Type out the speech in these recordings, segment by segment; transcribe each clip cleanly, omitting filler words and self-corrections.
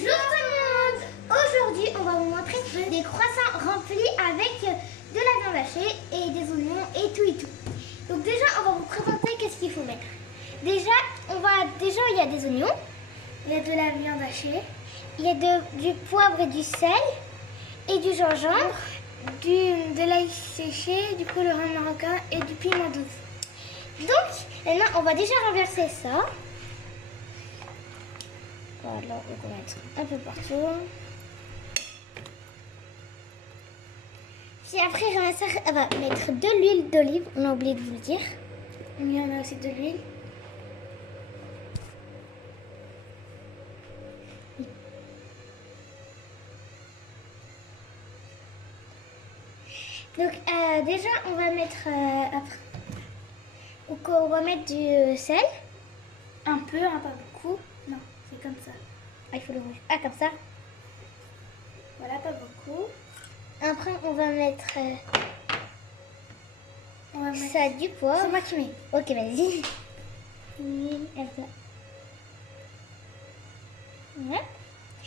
Bonjour tout le monde. Aujourd'hui, on va vous montrer des croissants remplis avec de la viande hachée et des oignons et tout et tout. Donc déjà, on va vous présenter qu'est-ce qu'il faut mettre. Déjà, il y a des oignons, il y a de la viande hachée, il y a du poivre et du sel et du gingembre, de l'ail séché, du colorant marocain et du piment doux. Donc, maintenant, on va déjà renverser ça. Voilà, on va mettre un peu partout. Puis après, on va mettre de l'huile d'olive. On a oublié de vous le dire. Il y en a aussi de l'huile. Donc déjà, on va mettre on va mettre du sel. Un peu, hein, pas beaucoup. Non, c'est comme ça. Ah, il faut le rouge. Ah, comme ça. Voilà, pas beaucoup. Après, on va mettre ça du poivre. C'est moi qui mets. Ok, vas-y. Oui, elle ouais.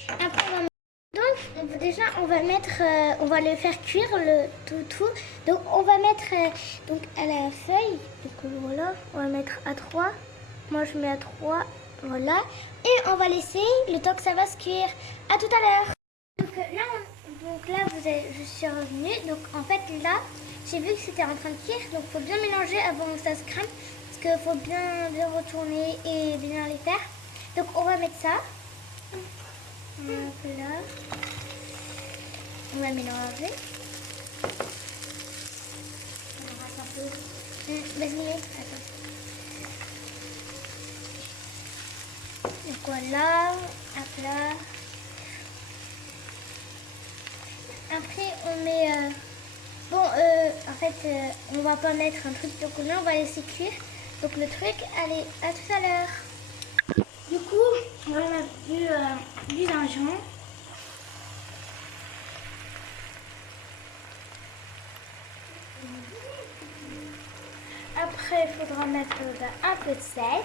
Après, donc, déjà, on va mettre, on va le faire cuire le tout. Donc, on va mettre donc à la feuille. Donc, voilà, on va mettre à 3. Moi, je mets à 3. Voilà. Et on va laisser le temps que ça va se cuire. À tout à l'heure. Donc là, je suis revenue. Donc, en fait, là, j'ai vu que c'était en train de cuire. Donc, il faut bien mélanger avant que ça se crème. Parce qu'il faut bien retourner et bien les faire. Donc, on va mettre ça. Là. On va mélanger. On reste un peu. Vas-y, mets. Attends. Donc voilà. Hop là. Après, on met. En fait, on va pas mettre un truc. Donc là, on va laisser cuire. Donc le truc, allez, à tout à l'heure. Du coup, on va mettre du gingembre. Après, il faudra mettre un peu de sel.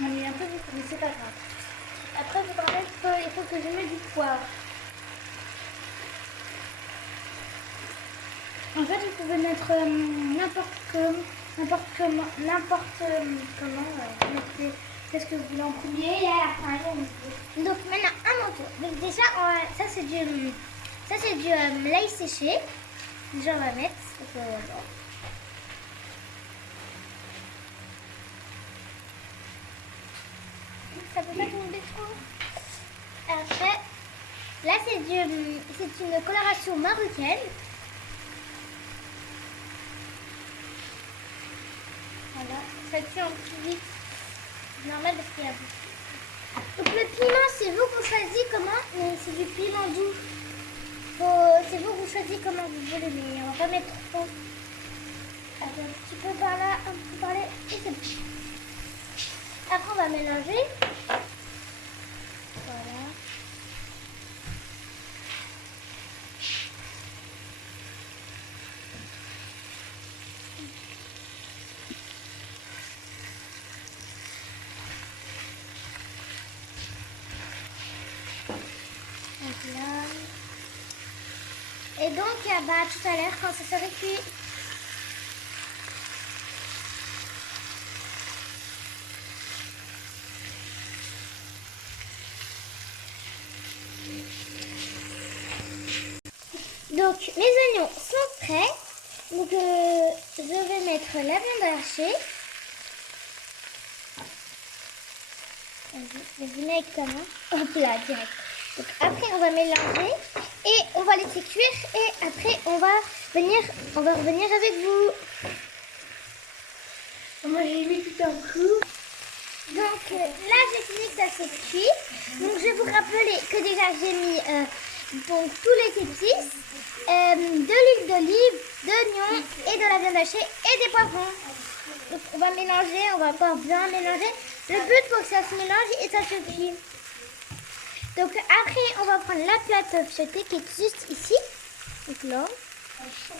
On met un peu beaucoup, mais c'est pas grave. Après, il faut que je mette du poivre. En fait, vous pouvez mettre n'importe comment. Mettez ce que vous voulez en premier et à la fin. Donc maintenant, à mon tour. Donc déjà, ça c'est du l'ail séché. Déjà, on va mettre. Ça peut pas tomber trop. Après, là c'est une coloration marocaine. Voilà, ça cuit un peu vite. C'est normal parce qu'il y a beaucoup. Donc le piment, c'est vous qui choisissez comment, mais c'est du piment doux. C'est vous qui choisissez comment vous voulez, mais on va pas mettre trop. Un petit peu par là, un peu par là, et c'est bon. Après, on va mélanger. Voilà. Donc là. Et donc, tout à l'heure, quand ça serait cuit. Donc, mes oignons sont prêts. Donc, je vais mettre la viande hachée. Le vinaigre comment? Hop là, direct. Donc, après, on va mélanger et on va laisser cuire. Et après, on va revenir avec vous. Moi, j'ai mis tout un coup. Donc, là, j'ai fini que ça s'est cuit. Donc, je vais vous rappeler que déjà, j'ai mis donc tous les épices, de l'huile d'olive, de l'oignon et de la viande hachée et des poivrons. Donc on va mélanger, on va encore bien mélanger. Le but pour que ça se mélange et ça se cuit. Donc après on va prendre la pâte feuilletée qui est juste ici. Donc là.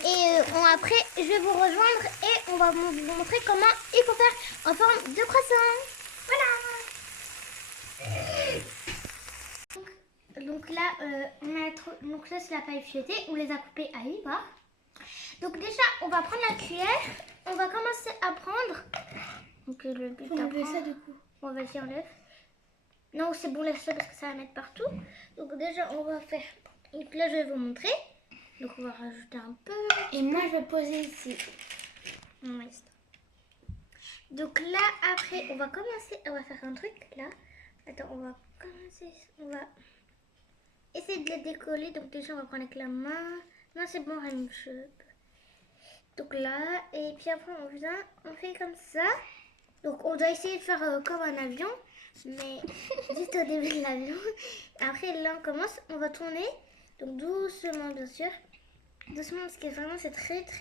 Et après, je vais vous rejoindre et on va vous montrer comment il faut faire en forme de croissant. Voilà. Donc là, donc ça c'est la paille feuilletée. On les a coupés à mi-part. Donc déjà, on va prendre la cuillère. On va commencer à prendre. Donc le but enlever ça du coup. On va y enlever. Non, c'est bon, laisse ça parce que ça va mettre partout. Donc déjà, on va faire. Donc là, je vais vous montrer. Donc on va rajouter un peu. Et moi, je vais poser ici. Donc là, après, on va commencer. On va faire un truc là. Attends, on va commencer. On va essayer de les décoller. Donc déjà, on va prendre avec la main. Non, c'est bon, Rémi. Donc là, et puis après, on fait comme ça. Donc on doit essayer de faire comme un avion. Mais juste au début de l'avion. Après, là, on commence. On va tourner. Donc doucement, bien sûr. Doucement, parce que vraiment, c'est très très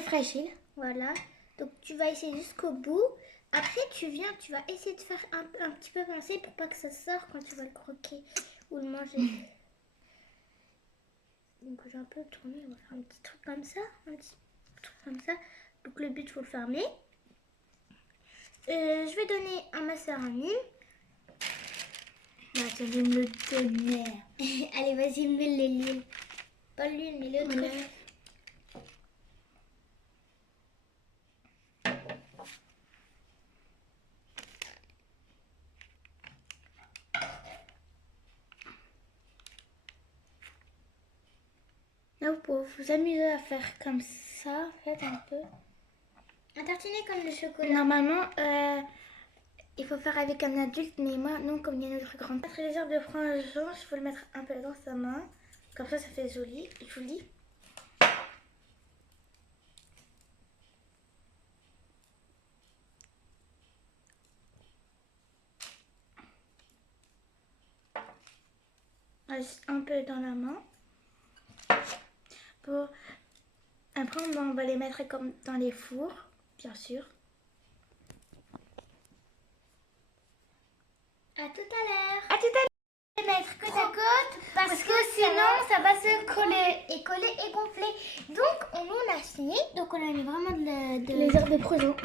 fragile. Voilà. Donc tu vas essayer jusqu'au bout. Après, tu vas essayer de faire un petit peu pincer pour pas que ça sorte quand tu vas le croquer ou le manger. Donc j'ai un peu tourné, on va faire un petit truc comme ça. Un petit truc comme ça. Donc le but, il faut le fermer. Je vais donner à ma soeur un île. Bah, tu veux me le donner. Allez, vas-y, mets l'huile. Pas l'huile, mais le truc. Là, vous pouvez vous amuser à faire comme ça, faites un peu. Un tartinet comme le chocolat. Normalement, il faut faire avec un adulte, mais moi, non, comme il y a notre grande. Très légère de prendre le jaune, il faut le mettre un peu dans sa main. Comme ça fait joli. Un peu dans la main. Après, on va les mettre comme dans les fours, bien sûr. À tout à l'heure. À tout à l'heure. Les mettre côte à côte parce que sinon ça va se coller et gonfler. Donc on a fini. Donc on a mis vraiment les herbes de Provence.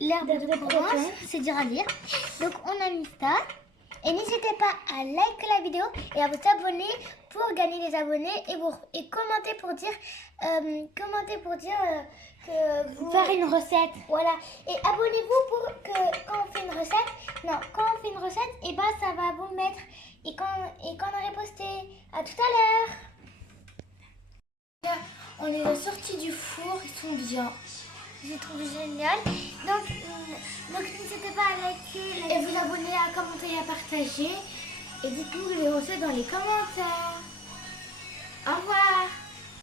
L'herbe de Provence, c'est dur à dire. Donc on a mis ça. Et n'hésitez pas à liker la vidéo et à vous abonner pour gagner des abonnés et commenter pour dire que vous faire une recette. Voilà. Et abonnez-vous pour que quand on fait une recette, et ben ça va vous le mettre et quand on aurait posté. À tout à l'heure. On les a sortis du four, ils sont bien. Je les trouve génial. Donc n'hésitez pas à liker et vous abonner, à commenter et à partager. Et dites-nous les recettes dans les commentaires. Au revoir.